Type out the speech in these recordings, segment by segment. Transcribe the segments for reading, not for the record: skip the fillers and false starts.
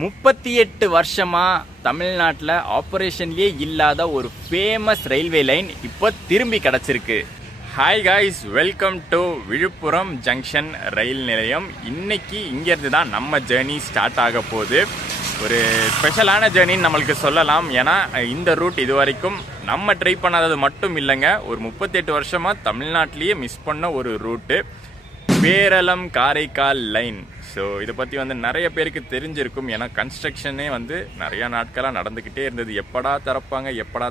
38 வருஷமா தமிழ்நாட்டில் ஆப்ரேஷன்லேயே இல்லாத ஒரு ஃபேமஸ் ரயில்வே லைன் இப்போ திரும்பி கிடச்சிருக்கு. Hi guys, welcome to Villupuram junction ரயில் நிலையம். இன்னைக்கு இங்கேருந்து தான் நம்ம ஜேர்னி ஸ்டார்ட் ஆக போகுது. ஒரு ஸ்பெஷலான ஜேர்னின்னு நம்மளுக்கு சொல்லலாம். ஏன்னா இந்த ரூட் இது வரைக்கும் நம்ம ட்ரை பண்ணாதது மட்டும் இல்லைங்க, ஒரு 38 வருஷமாக தமிழ்நாட்டிலேயே மிஸ் பண்ண ஒரு route Peralam Karaikal line. So இதை பற்றி நிறைய பேருக்கு தெரிஞ்சிருக்கும். ஏன்னா கன்ஸ்ட்ரக்ஷனே நிறையா நாட்களாக நடந்துக்கிட்டே இருந்தது. எப்படா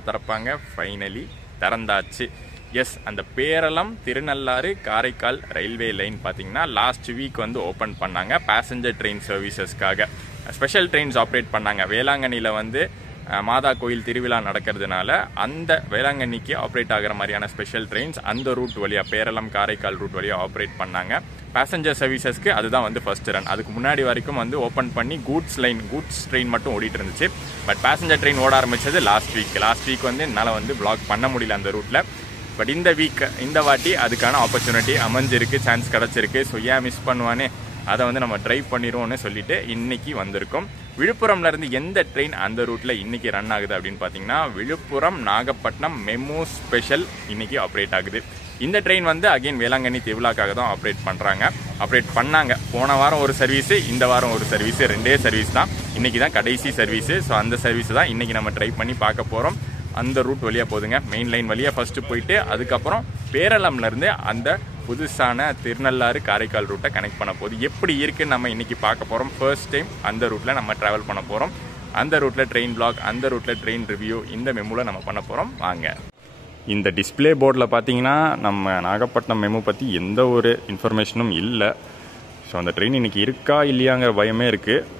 திறப்பாங்க, ஃபைனலி திறந்தாச்சு. எஸ், அந்த பேரளம் திருநள்ளாறு காரைக்கால் ரயில்வே லைன் பார்த்தீங்கன்னா லாஸ்ட் வீக் ஓப்பன் பண்ணாங்க. பேசஞ்சர் ட்ரெயின் சர்வீசஸ்க்காக ஸ்பெஷல் ட்ரெயின்ஸ் ஆப்ரேட் பண்ணாங்க. வேளாங்கண்ணியில் மாதா கோயில் திருவிழா நடக்கிறதுனால அந்த வேளாங்கண்ணிக்கு ஆப்ரேட் ஆகிற மாதிரியான ஸ்பெஷல் ட்ரெயின்ஸ் அந்த ரூட் வழியாக பேரளம் காரைக்கால் ரூட் வழியாக ஆப்ரேட் பண்ணாங்க. பேசஞ்சர் சர்வீசஸ்க்கு அதுதான் ஃபர்ஸ்ட் ரன். அதுக்கு முன்னாடி வரைக்கும் ஓப்பன் பண்ணி கூட்ஸ் ட்ரெயின் மட்டும் ஓடிட்டு இருந்துச்சு. பட் பேசஞ்சர் ட்ரெயின் ஓட ஆரம்பிச்சது லாஸ்ட் வீக் என்னால் பிளாக் பண்ண முடியல அந்த ரூட்டில். பட் இந்த வாட்டி அதுக்கான ஆப்பர்ச்சுனிட்டி அமைஞ்சிருக்கு, சான்ஸ் கிடச்சிருக்கு. ஸோ ஏன் மிஸ் பண்ணுவானே, அதை நம்ம ட்ரைவ் பண்ணிடுவோம்னு சொல்லிட்டு இன்னைக்கு வந்திருக்கோம். விழுப்புரம்லேருந்து எந்த ட்ரெயின் அந்த ரூட்டில் இன்னைக்கு ரன் ஆகுது அப்படின்னு பார்த்தீங்கன்னா விழுப்புரம் நாகப்பட்டினம் மெமு ஸ்பெஷல் இன்னைக்கு ஆப்ரேட் ஆகுது. இந்த ட்ரெயின் அகைன் வேளாங்கண்ணி திருவிழாக்காக தான் ஆப்ரேட் பண்ணாங்க. போன வாரம் ஒரு சர்வீஸு, இந்த வாரம் ஒரு சர்வீஸு, 2 சர்வீஸ் தான். இன்னைக்கு தான் கடைசி சர்வீஸு. ஸோ அந்த சர்வீஸ் தான் இன்னைக்கு நம்ம ட்ரை பண்ணி பார்க்க போகிறோம். அந்த ரூட் வழியாக போதுங்க, மெயின் லைன் வழியாக ஃபஸ்ட்டு போயிட்டு அதுக்கப்புறம் பேரளம்லேருந்து அந்த புதுசான திருநள்ளாறு காரைக்கால் ரூட்டை கனெக்ட் பண்ண போகுது. எப்படி இருக்குன்னு நம்ம இன்றைக்கி பார்க்க போகிறோம். ஃபர்ஸ்ட் டைம் அந்த ரூட்டில் நம்ம ட்ராவல் பண்ண போகிறோம். அந்த ரூட்டில் ட்ரெயின் பிளாக், அந்த ரூட்டில் ட்ரெயின் ரிவ்யூ, இந்த மெமுவில் நம்ம பண்ண போகிறோம். வாங்க. இந்த டிஸ்பிளே போர்டில் பார்த்தீங்கன்னா நம்ம நாகப்பட்டினம் மெமு பற்றி எந்த ஒரு இன்ஃபர்மேஷனும் இல்லை. ஸோ அந்த ட்ரெயின் இன்றைக்கி இருக்கா இல்லையாங்கிற பயமே இருக்குது.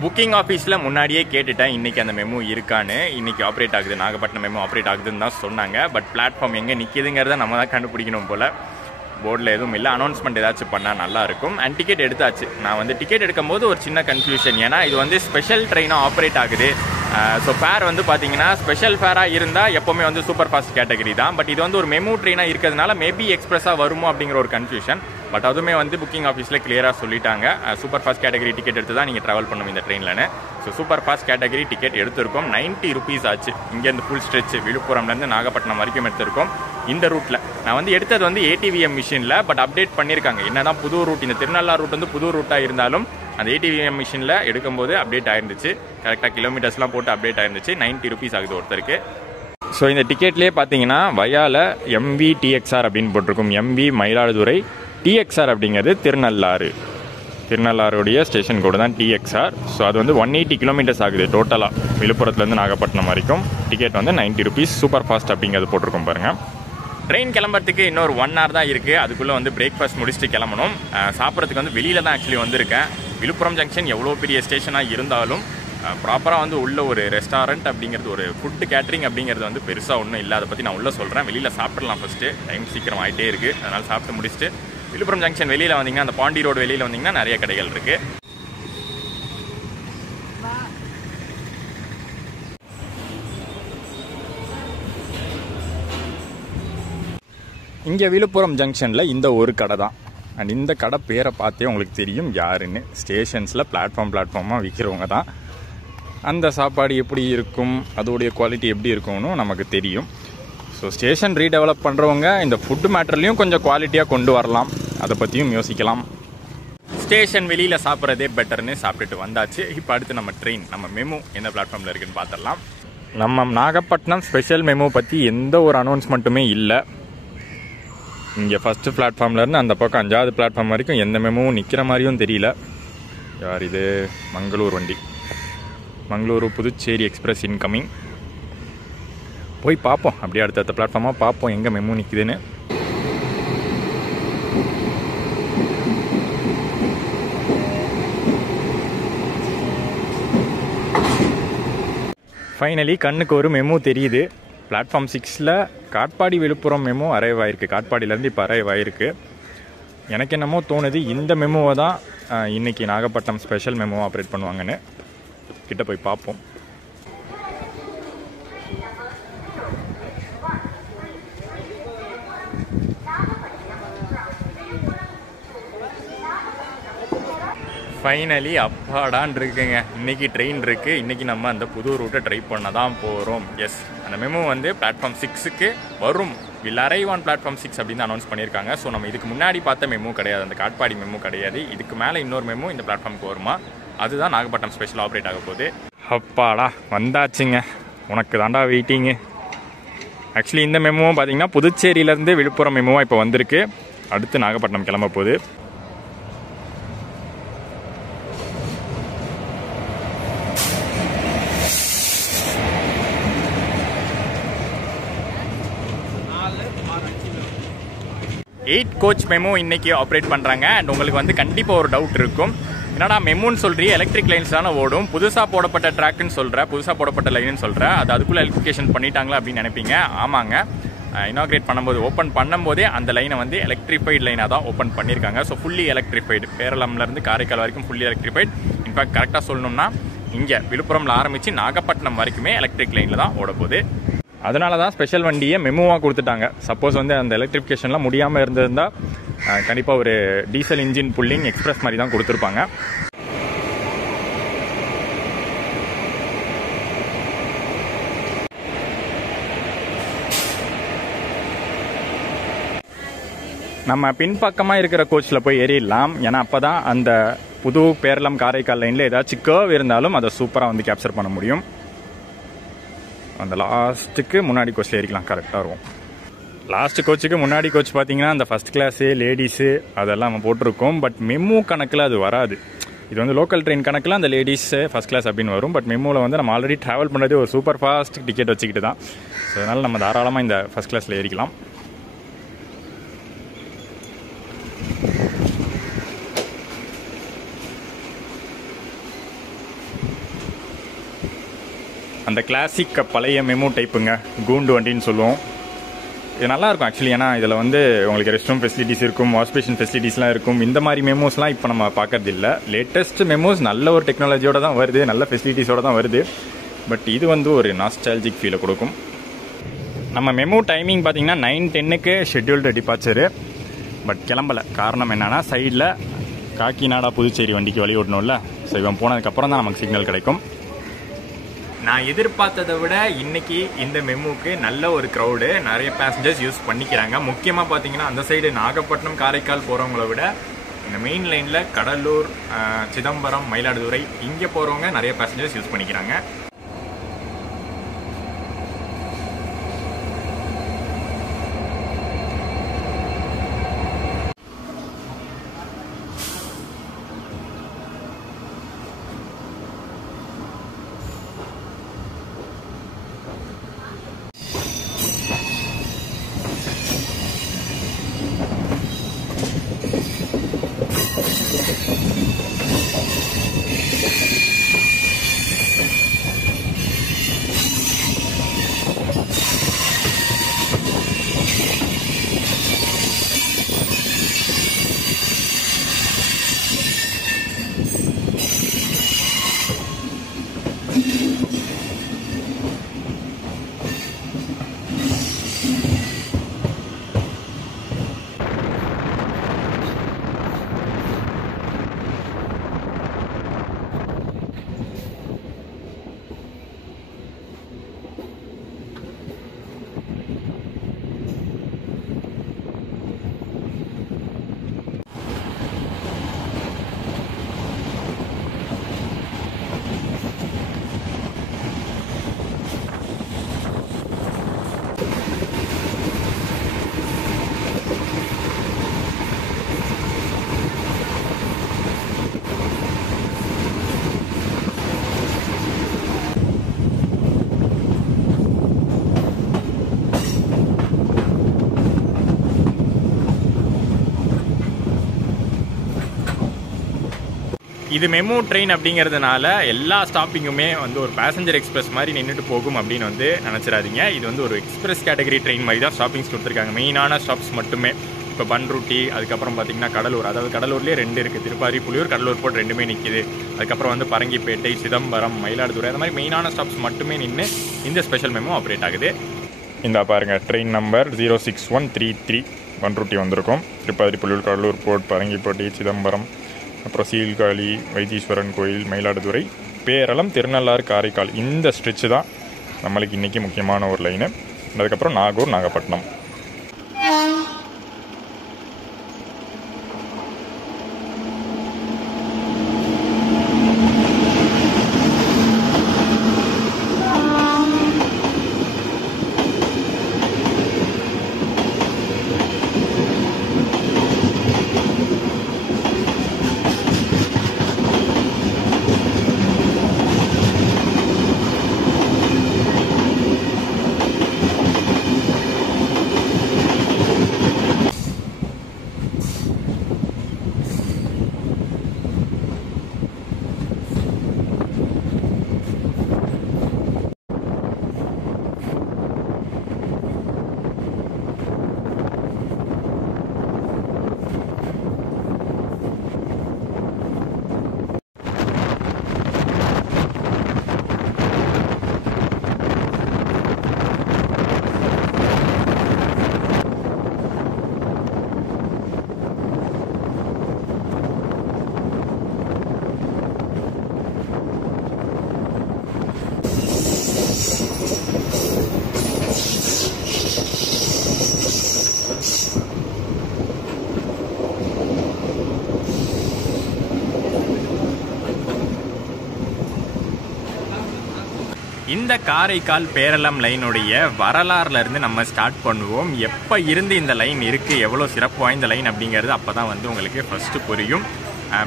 புக்கிங் ஆஃபீஸில் முன்னாடியே கேட்டுட்டேன் இன்றைக்கி அந்த மெமு இருக்கான்னு. இன்றைக்கி ஆப்ரேட் ஆகுது, நாகப்பட்டினம் மெமு ஆப்ரேட் ஆகுதுன்னு தான் சொன்னாங்க. பட் பிளாட்ஃபார்ம் எங்கே நிற்கிதுங்கிறத நம்ம தான் கண்டுபிடிக்கணும் போல். போர்டில் எதுவும் இல்லை. அனௌன்ஸ்மெண்ட் ஏதாச்சும் பண்ணால் நல்லாயிருக்கும். அண்ட் டிக்கெட் எடுத்தாச்சு. நான் டிக்கெட் எடுக்கும்போது ஒரு சின்ன கன்ஃபியூஷன். ஏன்னா இது ஸ்பெஷல் ட்ரெயினாக ஆப்ரேட் ஆகுது. ஸோ ஃபேர் பார்த்தீங்கன்னா ஸ்பெஷல் ஃபேராக இருந்தால் எப்போவுமே சூப்பர் ஃபாஸ்ட் கேட்டகரி தான். பட் இது ஒரு மெமு ட்ரெயினாக இருக்கிறதுனால மேபி எக்ஸ்பிரஸாக வருமோ அப்படிங்கிற ஒரு கன்ஃபியூஷன். பட் அதுவுமே புக்கிங் ஆஃபீஸில் கிளியராக சொல்லிட்டாங்க. சூப்பர் ஃபாஸ்ட் கேட்டகரி டிக்கெட் எடுத்து தான் நீங்கள் ட்ராவல் பண்ணணும் இந்த ட்ரெயினில்னு. So super fast category ticket எடுத்திருக்கோம். 90 rupees ஆச்சு. இங்கேருந்து ஃபுல் ஸ்ட்ரெச் விழுப்புரம்லேருந்து நாகப்பட்டினம் வரைக்கும் எடுத்திருக்கோம். இந்த ரூட்டில் நான் எடுத்தது ATVM மிஷினில். பட் அப்டேட் பண்ணியிருக்காங்க. என்னதான் புது ரூட், இந்த திருநள்ளாறு ரூட் புது ரூட்டாக இருந்தாலும் அந்த ATVM மிஷினில் எடுக்கும்போது அப்டேட் ஆயிருந்துச்சு. கரெக்டாக கிலோமீட்டர்ஸ்லாம் போட்டு அப்டேட் ஆயிருந்துச்சு. 90 rupees ஆகுது ஒருத்தருக்கு. ஸோ இந்த டிக்கெட்லேயே பார்த்தீங்கன்னா வயால MV TXR அப்படின்னு போட்டிருக்கும். MV மயிலாடுதுறை, TXR அப்படிங்கிறது திருநள்ளாறுடைய ஸ்டேஷன் கோடு தான் TXR. ஸோ அது 180 kilometers ஆகுது டோட்டலாக விழுப்புரத்துலேருந்து நாகப்பட்டினம் வரைக்கும். Ticket 90 rupees. சூப்பர் ஃபாஸ்ட் அப்படிங்கிறது போட்டிருக்கோம் பாருங்கள். ட்ரெயின் கிளம்புறதுக்கு இன்னொரு 1 hour தான் இருக்குது. அதுக்குள்ளே பிரேக்ஃபாஸ்ட் முடிச்சுட்டு கிளம்பணும். சாப்பிட்றதுக்கு வெளியில் தான் ஆக்சுவலி வந்திருக்கேன். விழுப்புரம் ஜங்ஷன் எவ்வளோ பெரிய ஸ்டேஷனாக இருந்தாலும் ப்ராப்பராக உள்ள ஒரு ரெஸ்டாரண்ட் அப்படிங்கிறது, ஒரு ஃபுட்டு கேட்ரிங் அப்படிங்கிறது பெருசாக ஒன்றும் இல்லை. அதை பற்றி நான் உள்ளே சொல்கிறேன். வெளியில் சாப்பிட்றலாம் ஃபஸ்ட்டு. டைம் சீக்கிரம் ஆகிட்டே இருக்குது. அதனால் சாப்பிட்டு முடிச்சுட்டு விழுப்புரம் ஜங்ஷன் வெளியில் வந்தீங்கன்னா, அந்த பாண்டி ரோடு வெளியில் வந்தீங்கன்னா நிறைய கடைகள் இருக்குது. இங்கே விழுப்புரம் ஜங்ஷனில் இந்த ஒரு கடை தான். அண்ட் இந்த கடை பேரை பார்த்தே உங்களுக்கு தெரியும் யாருன்னு. ஸ்டேஷன்ஸில் பிளாட்ஃபார்மாக விற்கிறவங்க தான். அந்த சாப்பாடு எப்படி இருக்கும், அதோடைய குவாலிட்டி எப்படி இருக்கும்னு நமக்கு தெரியும். ஸோ ஸ்டேஷன் ரீடெவலப் பண்ணுறவங்க இந்த ஃபுட்டு மேட்டர்லேயும் கொஞ்சம் குவாலிட்டியாக கொண்டு வரலாம். அதை பற்றியும் யோசிக்கலாம். ஸ்டேஷன் வெளியில் சாப்பிட்றதே பெட்டர்னு சாப்பிட்டுட்டு வந்தாச்சு. இப்போ அடுத்து நம்ம மெமு எந்த பிளாட்ஃபார்மில் இருக்குதுன்னு பார்த்துடலாம். நம்ம நாகப்பட்டினம் ஸ்பெஷல் மெமு பற்றி எந்த ஒரு அனௌன்ஸ்மெண்ட்டுமே இல்லை. இங்கே ஃபஸ்ட்டு பிளாட்ஃபார்ம்லேருந்து அந்த பக்கம் 5வது பிளாட்ஃபார்ம் வரைக்கும் எந்த மெமுவும் நிற்கிற மாதிரியும் தெரியல. யார் இது? மங்களூர் வண்டி, மங்களூரு புதுச்சேரி எக்ஸ்பிரஸ் இன்கமிங். போய் பார்ப்போம், அப்படியே அடுத்த பிளாட்ஃபார்மாக பார்ப்போம் எங்கே மெமு நிற்குதுன்னு. ஃபைனலி கண்ணுக்கு ஒரு மெமு தெரியுது. பிளாட்ஃபார்ம் 6ல் காட்பாடி விழுப்புரம் மெமு அரைவ் ஆயிருக்கு. காட்பாடியிலேருந்து இப்போ அரைவ் ஆயிருக்கு. எனக்கு என்னமோ தோணுது இந்த மெமுவை தான் இன்றைக்கி நாகப்பட்டினம் ஸ்பெஷல் மெமு ஆப்ரேட் பண்ணுவாங்கன்னு. கிட்ட போய் பார்ப்போம். ஃபைனலி அப்பாடான் இருக்குங்க. இன்றைக்கி ட்ரெயின் இருக்குது. இன்றைக்கி நம்ம அந்த புது ரூட்டை ட்ரை பண்ண தான் போகிறோம். எஸ், அந்த மெமோ வந்து பிளாட்ஃபார்ம் 6க்கு வரும். வில் அரைவ் ஆன் பிளாட்ஃபார்ம் 6 அப்படின்னு அனௌன்ஸ் பண்ணியிருக்காங்க. ஸோ நம்ம இதுக்கு முன்னாடி பார்த்த மெமோ கிடையாது, அந்த காட்பாடி மெமோ கிடையாது. இதுக்கு மேலே இன்னொரு மெமோ இந்த பிளாட்ஃபார்முக்கு வருமா, அதுதான் நாகப்பட்டினம் ஸ்பெஷல் ஆப்ரேட் ஆக போகுது. அப்பாடா வந்தாச்சுங்க, உனக்கு தாண்டா வெயிட்டிங்கு. ஆக்சுவலி இந்த மெமோவும் பார்த்தீங்கன்னா புதுச்சேரியிலேருந்து விழுப்புரம் மெமோவாக இப்போ வந்திருக்கு. அடுத்து நாகப்பட்டினம் கிளம்ப போகுது. எயிட் கோச் மெமோ இன்றைக்கி ஆப்ரேட் பண்ணுறாங்க. அண்ட் உங்களுக்கு வந்து கண்டிப்பாக ஒரு டவுட் இருக்கும், என்னடா மெமோன்னு சொல்கிறீ, எலக்ட்ரிக் லைன்ஸ் தானே ஓடும், புதுசாக போடப்பட்ட ட்ராக்குன்னு சொல்கிற, புதுசாக போடப்பட்ட லைனுன்னு சொல்கிற, அது அதுக்குள்ளே எலக்ட்ரிஃபிகேஷன் பண்ணிட்டாங்களா அப்படின்னு நினைப்பீங்க. ஆமாங்க, இனாக்ரேட் பண்ணும்போது ஓப்பன் பண்ணும்போதே அந்த லைனை வந்து எலக்ட்ரிஃபைடு லைனாக தான் ஓப்பன் பண்ணியிருக்காங்க. ஸோ ஃபுல்லி எலக்ட்ரிஃபைடு, பேரளம்லேருந்து காரைக்கால் வரைக்கும் ஃபுல்லி எலக்ட்ரிஃபைடு. இன்ஃபேக்ட் கரெக்டாக சொல்லணும்னா இங்கே விழுப்புரமில் ஆரம்பித்து நாகப்பட்டினம் வரைக்குமே எலக்ட்ரிக் லைனில் தான் ஓட போகுது. அதனால தான் ஸ்பெஷல் வண்டியை மெமோவாக கொடுத்துட்டாங்க. சப்போஸ் வந்து அந்த எலக்ட்ரிஃபிகேஷன்லாம் முடியாமல் இருந்திருந்தால் கண்டிப்பாக ஒரு டீசல் இன்ஜின் புல்லிங் எக்ஸ்பிரஸ் மாதிரி தான் கொடுத்துருப்பாங்க. நம்ம பின்பக்கமாக இருக்கிற கோச்சில் போய் ஏறிடலாம். ஏன்னா அப்போ தான் அந்த புது பேரளம் காரைக்கால் லைனில் ஏதாச்சும் கர்வ் இருந்தாலும் அதை சூப்பராக வந்து கேப்சர் பண்ண முடியும். அந்த லாஸ்ட்டுக்கு முன்னாடி கோச்சில் ஏறிக்கலாம், கரெக்டாக இருக்கும். லாஸ்ட்டு கோச்சுக்கு முன்னாடி கோச் பார்த்தீங்கன்னா அந்த ஃபஸ்ட் கிளாஸு லேடிஸு அதெல்லாம் நம்ம போட்டிருக்கோம். பட் மெமோ கணக்கில் அது வராது. இது வந்து லோக்கல் ட்ரெயின் கணக்கில் அந்த லேடிஸு ஃபஸ்ட் கிளாஸ் அப்படின்னு வரும். பட் மெமோவில் வந்து நம்ம ஆல்ரெடி ட்ராவல் பண்ணுறது ஒரு சூப்பர் ஃபாஸ்ட் டிக்கெட் வச்சுக்கிட்டு தான். ஸோ அதனால் நம்ம தாராளமாக இந்த ஃபஸ்ட் கிளாஸில் ஏறிக்கலாம். அந்த கிளாசிக் பழைய மெமோ டைப்புங்க, கூண்டு வண்டின்னு சொல்லுவோம். இது நல்லாயிருக்கும் ஆக்சுவலி. ஏன்னா இதில் வந்து உங்களுக்கு ரெஸ்ட் ரூம் ஃபெசிலிட்டிஸ் இருக்கும், வாஷ் பேஷன் ஃபெசிலிட்டிஸ்லாம் இருக்கும். இந்த மாதிரி மெமோஸ்லாம் இப்போ நம்ம பார்க்கறது இல்லை. லேட்டஸ்ட் மெமோஸ் நல்ல ஒரு டெக்னாலஜியோடு தான் வருது, நல்ல ஃபெசிலிட்டிஸோடு தான் வருது. பட் இது வந்து ஒரு நாஸ்டாலஜிக் ஃபீலை கொடுக்கும். நம்ம மெமோ டைமிங் பார்த்தீங்கன்னா 9:10க்கு ஷெட்யூல்டு டிபார்ச்சரு. பட் கிளம்பலை. காரணம் என்னென்னா சைடில் காக்கிநாடா புதுச்சேரி வண்டிக்கு வழி ஓட்டணும்ல. ஸோ இவன் போனதுக்கப்புறம் தான் நமக்கு சிக்னல் கிடைக்கும். நான் எதிர்பார்த்ததை விட இன்றைக்கி இந்த மெமோவுக்கு நல்ல ஒரு க்ரௌடு, நிறைய பேசஞ்சர்ஸ் யூஸ் பண்ணிக்கிறாங்க. முக்கியமாக பார்த்தீங்கன்னா அந்த சைடு நாகப்பட்டினம் காரைக்கால் போகிறவங்கள விட இந்த மெயின் லைனில் கடலூர், சிதம்பரம், மயிலாடுதுறை இங்கே போகிறவங்க நிறைய பேசஞ்சர்ஸ் யூஸ் பண்ணிக்கிறாங்க. இது மெமோ ட்ரெயின் அப்படிங்கிறதுனால எல்லா ஸ்டாப்பிங்குமே வந்து ஒரு பேசஞ்சர் எக்ஸ்பிரஸ் மாதிரி நின்றுட்டு போகும் அப்படின்னு வந்து நினச்சிடாதீங்க. இது வந்து ஒரு எக்ஸ்பிரஸ் கேட்டகரி ட்ரெயின் மாதிரி தான் ஸ்டாப்பிங்ஸ் கொடுத்துருக்காங்க. மெயினான ஸ்டாப்ஸ் மட்டுமே. இப்போ பன்ருட்டி, அதுக்கப்புறம் பார்த்தீங்கன்னா கடலூர், அதாவது கடலூர்லேயே 2 இருக்குது, திருப்பாரி புலியூர், கடலூர் போர்ட் 2மே நிற்கிது. அதுக்கப்புறம் வந்து பரங்கிப்பேட்டை, சிதம்பரம், மயிலாடுதுறை, அந்த மாதிரி மெயினான ஸ்டாப்ஸ் மட்டுமே நின்று இந்த ஸ்பெஷல் மெமோ ஆப்ரேட் ஆகுது. இந்த பாருங்கள், ட்ரெயின் நம்பர் 06133 பன்ருட்டி வந்திருக்கும். திருப்பாரி புலியூர், கடலூர் போர்ட், பரங்கிப்பேட்டை, சிதம்பரம், அப்புறம் சீர்காழி, வைத்தீஸ்வரன் கோயில், மயிலாடுதுறை, பேரளம், திருநள்ளாறு, காரைக்கால், இந்த ஸ்ட்ரெச்சு தான் நம்மளுக்கு இன்றைக்கி முக்கியமான ஒரு லைனு. அதுக்கப்புறம் நாகூர், நாகப்பட்டினம். இந்த காரைக்கால் பேரளம் லைனுடைய வரலாறுலேருந்து நம்ம ஸ்டார்ட் பண்ணுவோம். எப்போ இருந்து இந்த லைன் இருக்குது, எவ்வளோ சிறப்பு வாய்ந்த லைன் அப்படிங்கிறது அப்போ தான் வந்து உங்களுக்கு ஃபஸ்ட்டு புரியும்.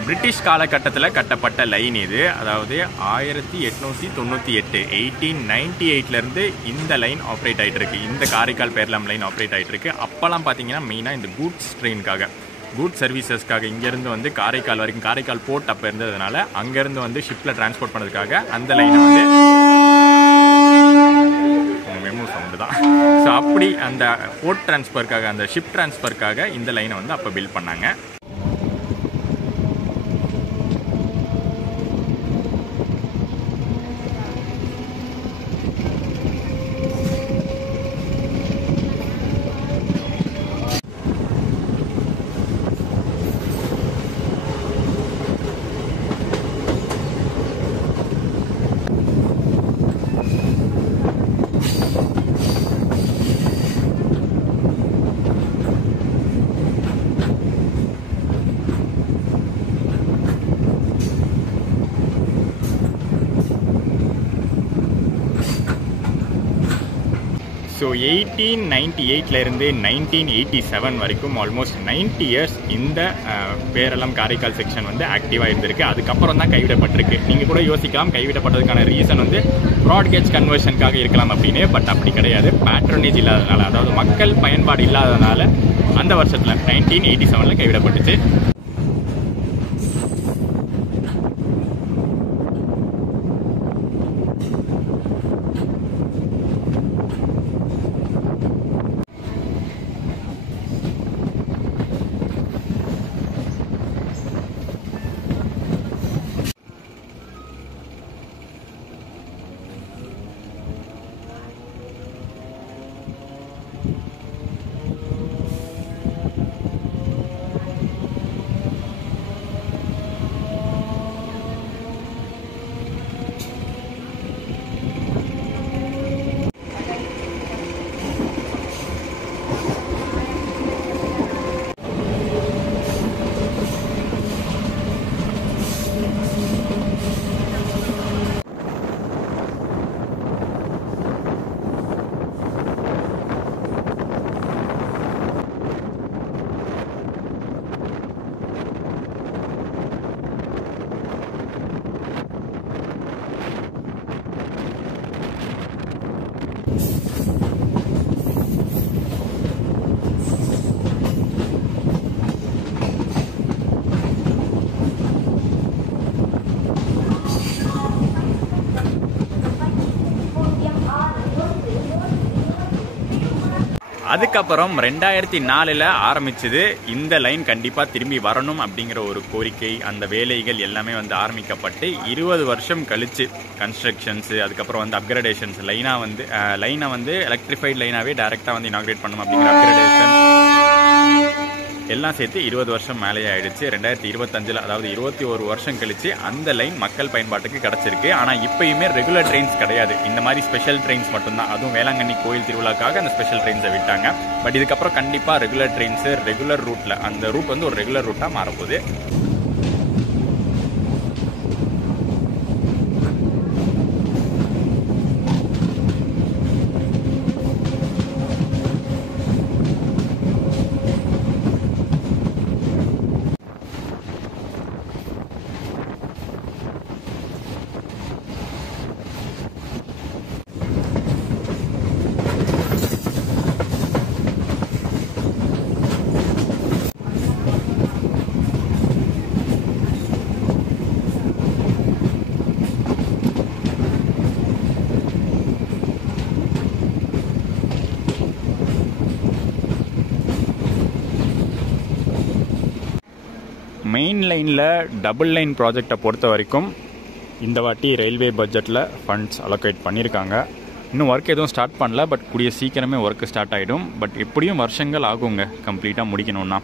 பிரிட்டிஷ் காலகட்டத்தில் கட்டப்பட்ட லைன் இது. அதாவது 1898 1898லேருந்து இந்த லைன் ஆப்ரேட் ஆகிட்டு இருக்கு. இந்த காரைக்கால் பேரளம் லைன் ஆப்ரேட் ஆகிட்டு இருக்கு. அப்போல்லாம் பார்த்தீங்கன்னா மெயினாக இந்த கூட்ஸ் ட்ரெயினுக்காக, கூட் சர்வீசஸ்க்காக இங்கேருந்து வந்து காரைக்கால் வரைக்கும், காரைக்கால் போர்ட் அப்போ இருந்ததுனால அங்கேருந்து வந்து ஷிப்பில் டிரான்ஸ்போர்ட் பண்ணுறதுக்காக அந்த லைனை வந்து மெமோ சவுண்டு தான். ஸோ அப்படி அந்த போர்ட் டிரான்ஸ்ஃபருக்காக, அந்த ஷிப் டிரான்ஸ்ஃபருக்காக இந்த லைனை வந்து அப்போ பில்ட் பண்ணாங்க. ஸோ 1898லேருந்து 1987 வரைக்கும் ஆல்மோஸ்ட் 90 இயர்ஸ் இந்த பேரளம் காரைக்கால் செக்ஷன் வந்து ஆக்டிவாக இருந்திருக்கு. அதுக்கப்புறம் தான் கைவிடப்பட்டிருக்கு. நீங்கள் கூட யோசிக்கலாம் கைவிடப்பட்டதுக்கான ரீசன் வந்து ப்ராட்கேஜ் கன்வர்ஷனுக்காக இருக்கலாம் அப்படின்னு. பட் அப்படி கிடையாது. பேட்ரனேஜ் இல்லாதனால, அதாவது மக்கள் பயன்பாடு இல்லாதனால அந்த வருஷத்தில் 1987 கைவிடப்பட்டுச்சு. அதுக்கப்புறம் 2004 ஆரம்பிச்சது இந்த லைன். கண்டிப்பாக திரும்பி வரணும் அப்படிங்கிற ஒரு கோரிக்கை, அந்த வேலைகள் எல்லாமே வந்து ஆரம்பிக்கப்பட்டு 20 வருஷம் கழிச்சு கன்ஸ்ட்ரக்ஷன்ஸு, அதுக்கப்புறம் வந்து அப்கிரேடேஷன்ஸ், லைனை வந்து எலக்ட்ரிஃபைட் லைனாகவே டைரெக்டாக வந்து இனாக்ரேட் பண்ணணும் அப்படிங்கிற அப்கிரேடேஷன் எல்லாம் சேர்த்து 20 வருஷம் மேலேயே ஆயிடுச்சு. 2025 அதாவது 21 வருஷம் கழிச்சு அந்த லைன் மக்கள் பயன்பாட்டுக்கு கிடச்சிருக்கு. ஆனால் இப்பயுமே ரெகுலர் ட்ரெயின்ஸ் கிடையாது, இந்த மாதிரி ஸ்பெஷல் ட்ரெயின்ஸ் மட்டும்தான். அதுவும் வேளாங்கண்ணி கோயில் திருவிழாக்காக அந்த ஸ்பெஷல் ட்ரெயின்ஸை விட்டாங்க. பட் இதுக்கப்புறம் கண்டிப்பாக ரெகுலர் ட்ரெயின்ஸு ரெகுலர் ரூட்டில் அந்த ரூட் வந்து ஒரு ரெகுலர் ரூட்டாக மாறப்போகுது. மெயின் லைனில் டபுள் லைன் ப்ராஜெக்டை பொறுத்த வரைக்கும் இந்த வாட்டி ரயில்வே பட்ஜெட்டில் ஃபண்ட்ஸ் அலோகேட் பண்ணியிருக்காங்க. இன்னும் ஒர்க் எதுவும் ஸ்டார்ட் பண்ணல, பட் கூடிய சீக்கிரமே ஒர்க்கு ஸ்டார்ட் ஆகிடும். பட் எப்படியும் வருஷங்கள் ஆகுங்க கம்ப்ளீட்டாக முடிக்கணும்னா.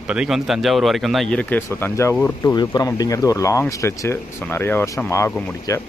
இப்போதைக்கு வந்து தஞ்சாவூர் வரைக்கும் தான் இருக்குது. ஸோ தஞ்சாவூர் டு விழுப்புரம் அப்படிங்கிறது ஒரு லாங் ஸ்ட்ரெச்சு. ஸோ நிறையா வருஷம் ஆகும் முடிக்க.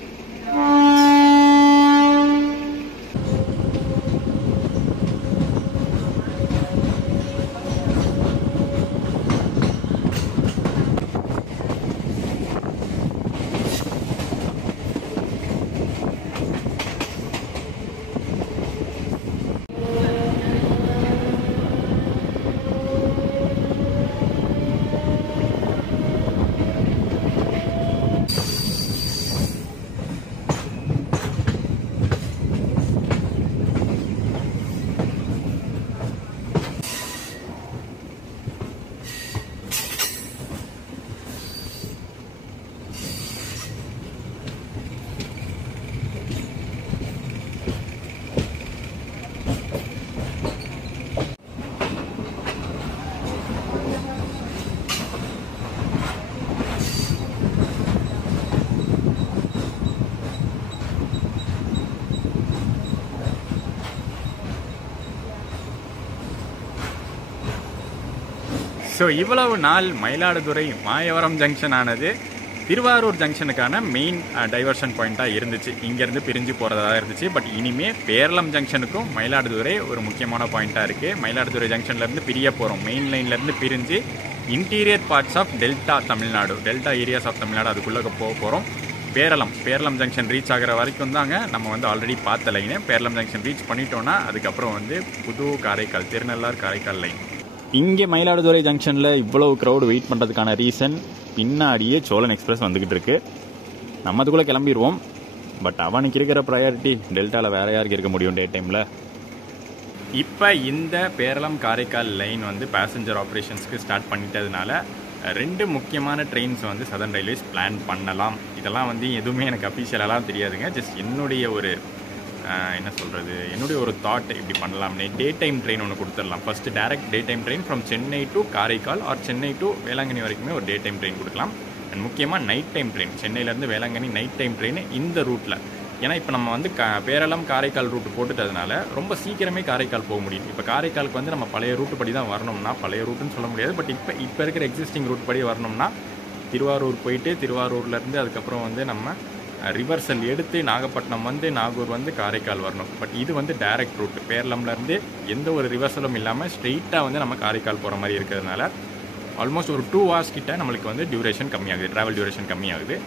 ஸோ இவ்வளவு நாள் மயிலாடுதுறை மாயவரம் ஜங்ஷன் ஆனது திருவாரூர் ஜங்ஷனுக்கான மெயின் டைவர்ஷன் பாயிண்ட்டாக இருந்துச்சு. இங்கேருந்து பிரிஞ்சு போகிறதா இருந்துச்சு. பட் இனிமேல் பேரளம் ஜங்ஷனுக்கும் மயிலாடுதுறை ஒரு முக்கியமான பாயிண்ட்டாக இருக்குது. மயிலாடுதுறை ஜங்ஷன்லேருந்து பிரிய போகிறோம். மெயின் லைன்லேருந்து பிரிஞ்சு interior parts of delta Tamil Nadu, delta areas of Tamil Nadu அதுக்குள்ளே போக போகிறோம். பேரளம் ஜங்ஷன் ரீச் ஆகிற வரைக்கும் தாங்க நம்ம வந்து ஆல்ரெடி பார்த்த லைனு. பேரளம் ஜங்ஷன் ரீச் பண்ணிட்டோன்னா அதுக்கப்புறம் வந்து புது காரைக்கால், திருநள்ளார் காரைக்கால் லைன். இங்கே மயிலாடுதுறை ஜங்ஷனில் இவ்வளவு க்ரௌடு வெயிட் பண்ணுறதுக்கான ரீசன் பின்னாடியே சோழன் எக்ஸ்பிரஸ் வந்துக்கிட்டு இருக்கு. நம்ம அதுக்குள்ளே கிளம்பிடுவோம். பட் அவனுக்கு இருக்கிற ப்ரையாரிட்டி டெல்டாவில் வேறு யாருக்கு இருக்க முடியும் டே டைமில். இப்போ இந்த பேரளம் காரைக்கால் லைன் வந்து பேசஞ்சர் ஆப்ரேஷன்ஸ்க்கு ஸ்டார்ட் பண்ணிட்டதுனால 2 முக்கியமான ட்ரெயின்ஸ் வந்து சதர்ன் ரயில்வேஸ் பிளான் பண்ணலாம். இதெல்லாம் வந்து எதுவுமே எனக்கு அஃபிஷியலாலாம் தெரியாதுங்க. ஜஸ்ட் என்னுடைய ஒரு என்ன சொல்கிறது, என்னுடைய ஒரு தாட் இப்படி பண்ணலாம்னே. டே டைம் ட்ரெயின் ஒன்று கொடுத்துடலாம். First direct day time train from Chennai to Karaikal or Chennai to Velankanni வரைக்குமே ஒரு டே டைம் ட்ரெயின் கொடுக்கலாம். அண்ட் முக்கியமாக நைட் டைம் ட்ரெயின், சென்னையிலேருந்து வேளாங்கண்ணி நைட் டைம் ட்ரெயின் இந்த ரூட்டில். ஏன்னா இப்போ நம்ம வந்து பேரளம் காரைக்கால் ரூட்டு போட்டுட்டதுனால ரொம்ப சீக்கிரமே காரைக்கால் போக முடியும். இப்போ காரைக்காலுக்கு வந்து நம்ம பழைய ரூட்டு படி தான் வரணும்னா, பழைய ரூட்டுன்னு சொல்ல முடியாது, பட் இப்போ இருக்கிற எக்ஸிஸ்டிங் ரூட் படி வரணும்னா திருவாரூர் போயிட்டு திருவாரூர்லேருந்து அதுக்கப்புறம் வந்து நம்ம ரிவர்சல் எடுத்து நாகப்பட்டினம் வந்து நாகூர் வந்து காரைக்கால் வரணும். பட் இது வந்து டைரக்ட் ரூட். பேரளம்லேருந்து எந்த ஒரு ரிவர்சலும் இல்லாமல் ஸ்ட்ரெயிட்டாக வந்து நம்ம காரைக்கால் போகிற மாதிரி இருக்கிறதுனால ஆல்மோஸ்ட் ஒரு 2 hours கிட்ட நம்மளுக்கு வந்து டியூரேஷன் கம்மியாகுது, ட்ராவல் டியூரேஷன் கம்மியாகுது.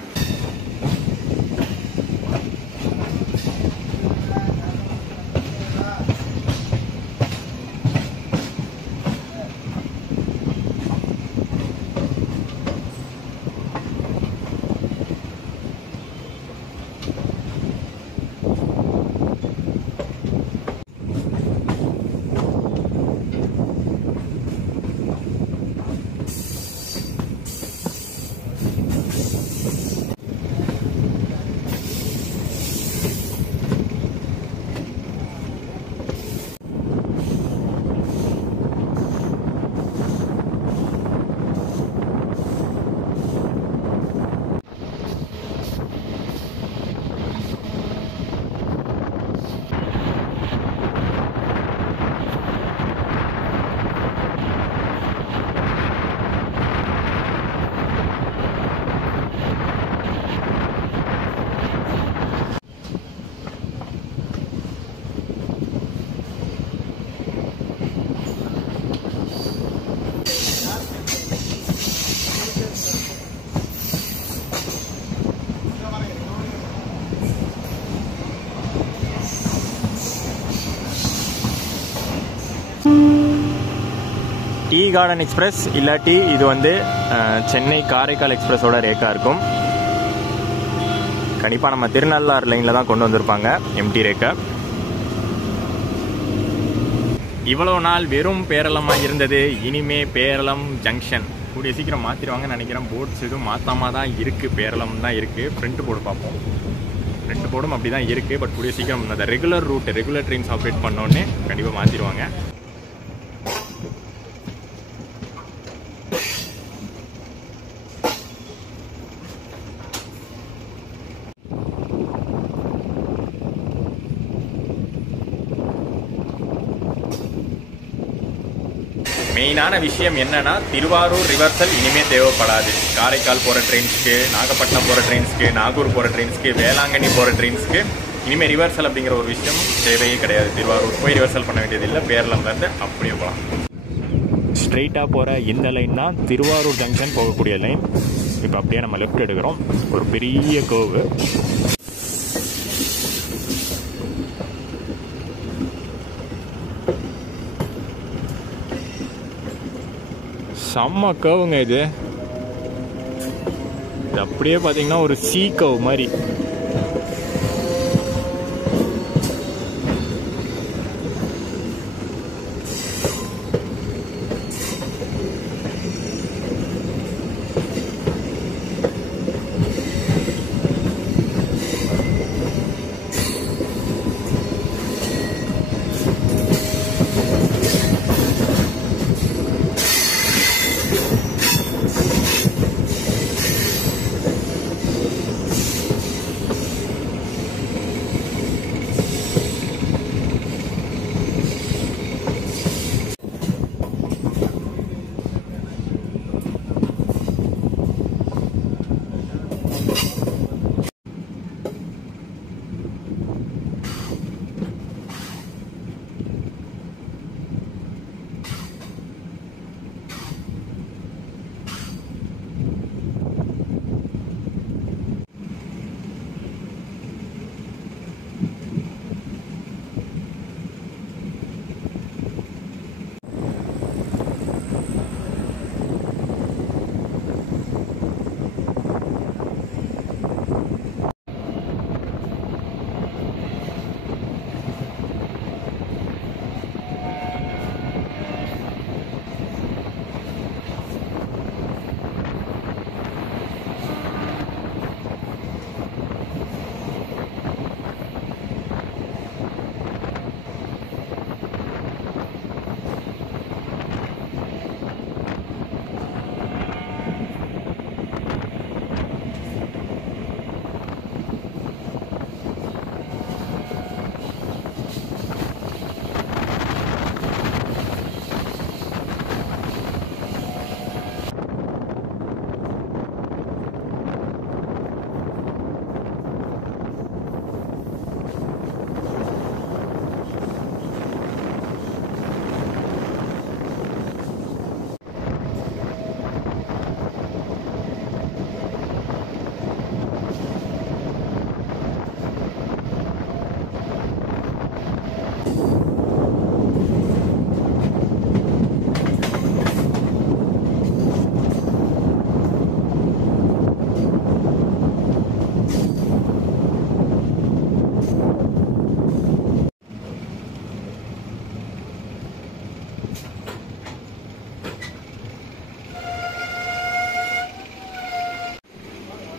டீ கார்டன் எக்ஸ்பிரஸ் இல்லாட்டி இது வந்து சென்னை காரைக்கால் எக்ஸ்பிரஸோட ரேக்காக இருக்கும். கண்டிப்பாக நம்ம திருநள்ளாறு லைனில் தான் கொண்டு வந்திருப்பாங்க எம்டி ரேக்கை. இவ்வளோ நாள் வெறும் பேரளமாக இருந்தது, இனிமே பேரளம் ஜங்ஷன். கூடிய சீக்கிரம் மாற்றிடுவாங்கன்னு நினைக்கிறேன். போர்ட்ஸ் எதுவும் மாற்றாம தான் இருக்குது, பேரளம் தான் இருக்குது. ஃப்ரண்ட் போர்டு பார்ப்போம். ஃப்ரண்ட் போர்டும் அப்படி தான் இருக்குது. பட் கூடிய சீக்கிரம் அந்த regular route regular trains operate பண்ணோன்னே கண்டிப்பாக மாற்றிடுவாங்க. மெயினான விஷயம் என்னன்னா, திருவாரூர் ரிவர்சல் இனிமே தேவைப்படாது. காரைக்கால் போகிற ட்ரெயின்ஸ்க்கு, நாகப்பட்டினம் போகிற ட்ரெயின்ஸ்க்கு, நாகூர் போகிற ட்ரெயின்ஸ்க்கு, வேளாங்கண்ணி போகிற ட்ரெயின்ஸ்க்கு இனிமேல் ரிவர்சல் அப்படிங்கிற ஒரு விஷயம் தேவையே கிடையாது. திருவாரூர் போய் ரிவர்சல் பண்ண வேண்டியதில்லை. பேரளம்லேருந்து அப்படியே போகலாம். ஸ்ட்ரெயிட்டாக போகிற இந்த லைன் தான் திருவாரூர் ஜங்ஷன் போகக்கூடிய லைன். இப்போ அப்படியே நம்ம லெஃப்ட் எடுக்கிறோம். ஒரு பெரிய கர்வு. செம்ம கவுங்க இது. அப்படியே பார்த்தீங்கன்னா ஒரு சீ கவ் மாதிரி.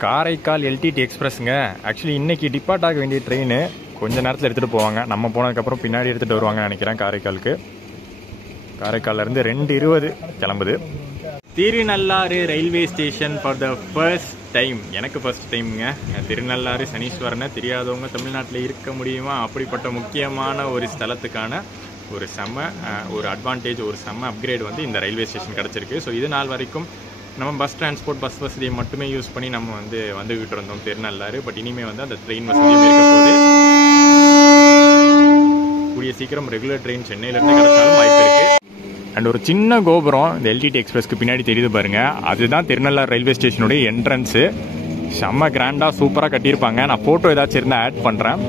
காரைக்கால் எல்டிடி எக்ஸ்பிரஸ்ங்க. ஆக்சுவலி இன்றைக்கி டிபார்ட் ஆக வேண்டிய ட்ரெயின் கொஞ்சம் நேரத்தில் எடுத்துகிட்டு போவாங்க. நம்ம போனதுக்கப்புறம் பின்னாடி எடுத்துகிட்டு வருவாங்கன்னு நினைக்கிறேன் காரைக்காலுக்கு. காரைக்கால்லேருந்து 2:20 கிளம்புது. Thirunallar railway station for the first time. எனக்கு ஃபர்ஸ்ட் டைமுங்க. திருநள்ளாறு சனீஸ்வரனை தெரியாதவங்க தமிழ்நாட்டில் இருக்க முடியுமா? அப்படிப்பட்ட முக்கியமான ஒரு ஸ்தலத்துக்கான ஒரு செம்ம ஒரு அட்வான்டேஜ், ஒரு செம்ம அப்கிரேட் வந்து இந்த ரயில்வே ஸ்டேஷன் கிடச்சிருக்கு. ஸோ இது நாள் வரைக்கும் நம்ம பஸ் டிரான்ஸ்போர்ட், பஸ் வசதியை மட்டுமே யூஸ் பண்ணி நம்ம வந்துகிட்டு இருந்தோம் திருநள்ளாறு. பட் இனிமேல் வந்து அந்த ட்ரெயின் வசதியும் இருக்க போது கூடிய சீக்கிரம் ரெகுலர் ட்ரெயின் சென்னையிலேருந்து கிடச்சாலும் வாய்ப்பு இருக்குது. அண்ட் ஒரு சின்ன கோபுரம் இந்த எல்டிடி எக்ஸ்பிரஸ்க்கு பின்னாடி தெரியுது பாருங்க, அதுதான் திருநள்ளாறு ரயில்வே ஸ்டேஷனுடைய என்ட்ரன்ஸு. செம்ம கிராண்டாக சூப்பராக கட்டியிருப்பாங்க. நான் ஃபோட்டோ ஏதாச்சும் இருந்தால் ஆட் பண்ணுறேன்.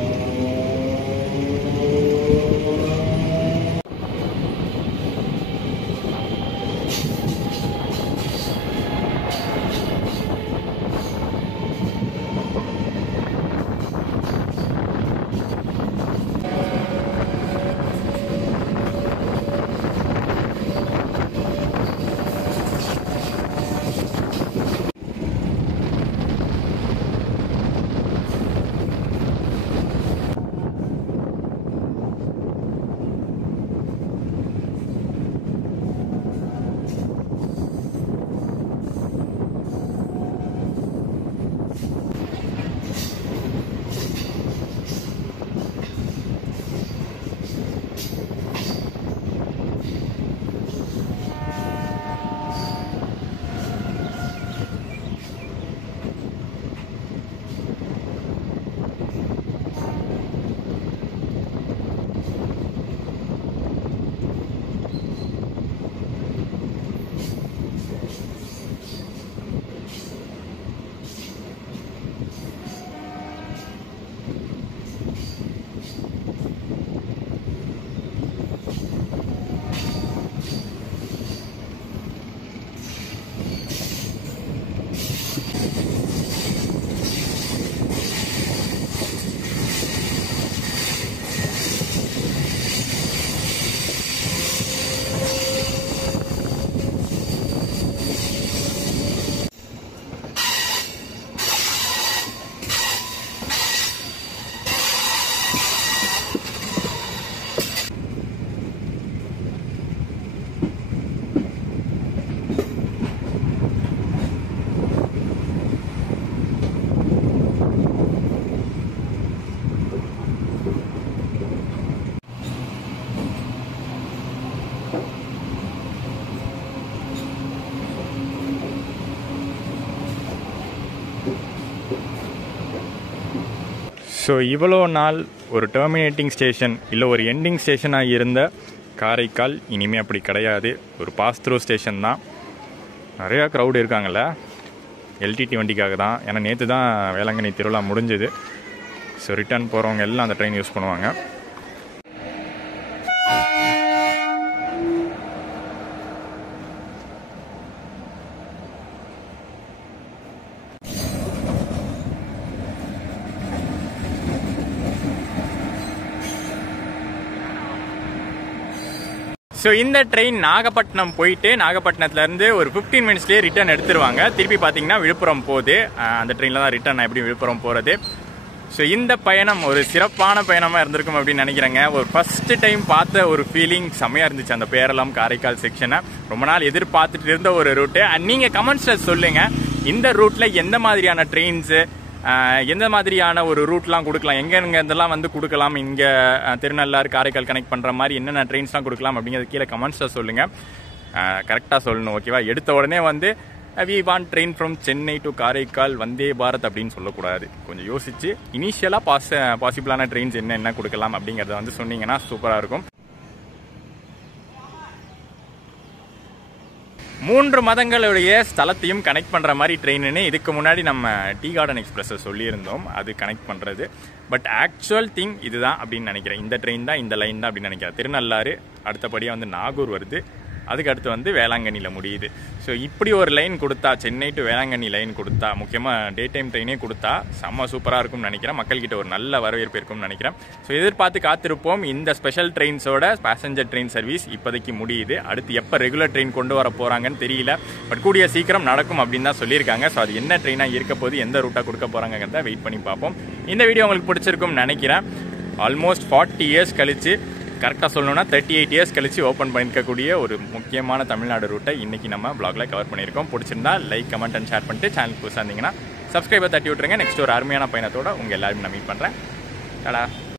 ஸோ இவ்வளோ நாள் ஒரு டெர்மினேட்டிங் ஸ்டேஷன் இல்லை ஒரு எண்டிங் ஸ்டேஷனாக இருந்த காரைக்கால் இனிமேல் அப்படி கிடையாது. ஒரு பாஸ் த்ரூ ஸ்டேஷன் தான். நிறையா க்ரௌடு இருக்காங்கள்ல எல்டிடி வண்டிக்காக தான். ஏன்னா நேற்று தான் வேளாங்கண்ணி திருவிழா முடிஞ்சுது. ஸோ ரிட்டர்ன் போகிறவங்க எல்லாம் அந்த ட்ரெயின் யூஸ் பண்ணுவாங்க. ஸோ இந்த ட்ரெயின் நாகப்பட்டினம் போயிட்டு நாகப்பட்டினத்துலேருந்து ஒரு 15 மினிட்ஸ்லேயே ரிட்டர்ன் எடுத்துருவாங்க. திருப்பி பார்த்தீங்கன்னா விழுப்புரம் போகுது. அந்த ட்ரெயினில் தான் ரிட்டர்ன் எப்படி விழுப்புரம் போகிறது. ஸோ இந்த பயணம் ஒரு சிறப்பான பயணமாக இருந்திருக்கும் அப்படின்னு நினைக்கிறேங்க. ஒரு ஃபஸ்ட்டு டைம் பார்த்த ஒரு ஃபீலிங் செம்மையாக இருந்துச்சு அந்த பேரளம் காரைக்கால் செக்ஷனை. ரொம்ப நாள் எதிர்பார்த்துட்டு இருந்த ஒரு ரூட்டு. அண்ட் நீங்கள் கமெண்ட்ஸில் சொல்லுங்கள், இந்த ரூட்டில் எந்த மாதிரியான ட்ரெயின்ஸு, எந்த மாதிரியான ஒரு ரூட்லாம் கொடுக்கலாம், எங்கே இதெல்லாம் வந்து கொடுக்கலாம், இங்கே திருநள்ளாறு காரைக்கால் கனெக்ட் பண்ணுற மாதிரி என்னென்ன ட்ரெயின்ஸ்லாம் கொடுக்கலாம் அப்படிங்கிறது கீழே கமெண்ட்ஸில் சொல்லுங்கள். கரெக்டாக சொல்லணும், ஓகேவா? எடுத்த உடனே வந்து we want train from Chennai to Karaikal Vande Bharat அப்படின்னு சொல்லக்கூடாது. கொஞ்சம் யோசிச்சு இனிஷியலாக பாசிபிளான ட்ரெயின்ஸ் என்ன கொடுக்கலாம் அப்படிங்கிறத வந்து சொன்னீங்கன்னா சூப்பராக இருக்கும். 3 மதங்களுடைய ஸ்தலத்தையும் கனெக்ட் பண்ணுற மாதிரி ட்ரெயின்னு இதுக்கு முன்னாடி நம்ம டீ கார்டன் எக்ஸ்பிரஸை சொல்லியிருந்தோம். அது கனெக்ட் பண்ணுறது. பட் ஆக்சுவல் திங் இதுதான் அப்படின்னு நினைக்கிறேன். இந்த ட்ரெயின் தான், இந்த லைன் தான் அப்படின்னு நினைக்கிறேன். திருநள்ளாறு அடுத்தபடியாக வந்து நாகூர் வருது. அதுக்கு அடுத்து வந்து வேளாங்கண்ணியில் முடியுது. ஸோ இப்படி ஒரு லைன் கொடுத்தா, சென்னை டு வேளாங்கண்ணி லைன் கொடுத்தா, முக்கியமாக டே டைம் ட்ரெயினே கொடுத்தா செம்ம சூப்பராக இருக்கும்னு நினைக்கிறேன். மக்கள்கிட்ட ஒரு நல்ல வரவேற்பு இருக்கும்னு நினைக்கிறேன். ஸோ எதிர்பார்த்து காத்திருப்போம். இந்த ஸ்பெஷல் ட்ரெயின்ஸோட பேசஞ்சர் ட்ரெயின் சர்வீஸ் இப்போதைக்கு முடியுது. அடுத்து எப்போ ரெகுலர் ட்ரெயின் கொண்டு வர போகிறாங்கன்னு தெரியல. பட் கூடிய சீக்கிரம் நடக்கும் அப்படின்னு தான் சொல்லியிருக்காங்க. ஸோ அது என்ன ட்ரெயினாக இருக்க போது, எந்த ரூட்டாக கொடுக்க போகிறாங்கிறத வெயிட் பண்ணி பார்ப்போம். இந்த வீடியோ உங்களுக்கு பிடிச்சிருக்கும்னு நினைக்கிறேன். ஆல்மோஸ்ட் 40 இயர்ஸ் கழிச்சு, கரெக்டாக சொல்லணும்னா 38 இயர்ஸ் கழிச்சு ஓப்பன் பண்ணியிருக்கக்கூடிய ஒரு முக்கியமான தமிழ்நாடு ரூட்டை இன்றைக்கி நம்ம ப்ளாகில் கவர் பண்ணியிருக்கோம். பிடிச்சிருந்தா லைக், கமெண்ட் அண்ட் ஷேர் பண்ணிட்டு சேனல் புதுசாக இருந்தீங்கன்னா சப்ஸ்கிரைபர் தட்டி விட்டுருங்க. நெக்ஸ்ட் ஒரு அருமையான பயணத்தோட உங்கள் எல்லாருமே நான் மீட் பண்ணுறேன். டாடா.